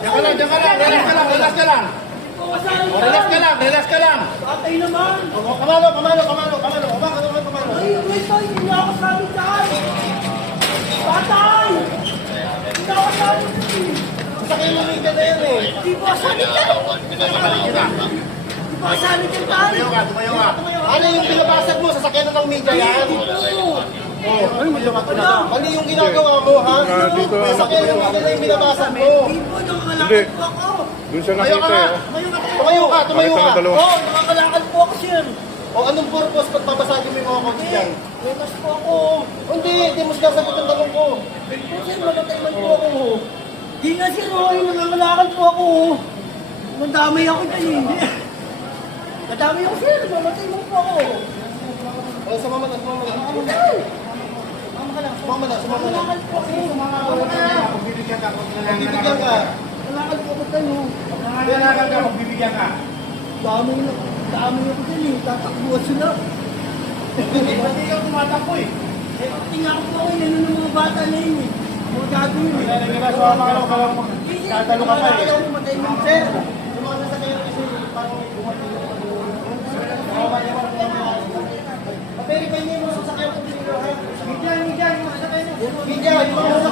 Diyan ka lang, diyan ka lang, relax ka lang, relax ka lang. O, relax ka lang, relax ka lang. Patay naman. O, kamalo, kamalo, kamalo, kamalo. O, bakit, bakit, kamalo? Ay, ito, hindi niya ako sabi dyan. Patay! Hindi ako sabi dyan. Sasakyan mo media na yan eh. Hindi ko sabi dyan. Hindi ko sabi dyan. Tumayo ka, tumayo ka. Ano yung binabasag mo? Sasakyan na ng media yan. Ay, masama ko na. Ano yung ginagawa mo, ha? Ah, dito, ano, Sasakyan ng media na yung binabasag mo. Hindi Hindi. Doon siya Tumayo ka nakita nga. eh. oh. Tumayo ka, tumayo Nakita ka. ng dalawa. Oo, nakakalakad po ako, sir. O, anong purpose pag babasagin mo yung mga dyan? May mas po ako. Hindi, hindi mo sinasagot ang tanong ko. Po, sir, mamatay man po ako. Di nga, sir, oh, yung nakakalakad po ako. Madamay ako dyan, eh. Madamay ako, sir. Mamatay man po ako. O, sumama na, sumama na. Mamatay. Sumama na, sumama na. Nakakalakad po ako. Sumama ka na. Bibigyan ka. Nakakalakad po ako tayo. Kailangan ka, magbibigyan ka. Dami na, dami ako dyan eh. Tatakbuhan sila. Hindi ka tumatakbo eh. Eh, tingnan ko po ako yun mga bata na yun eh. Mga gago yun eh. Sumama ka lang, Tatalo ka pa eh. Sir. Sumama na sa kayo kasi parang may bumatay. Verify niyo yung mga sasakyan ko dito, ha? Media, media, yung mga sasakyan niyo. Media,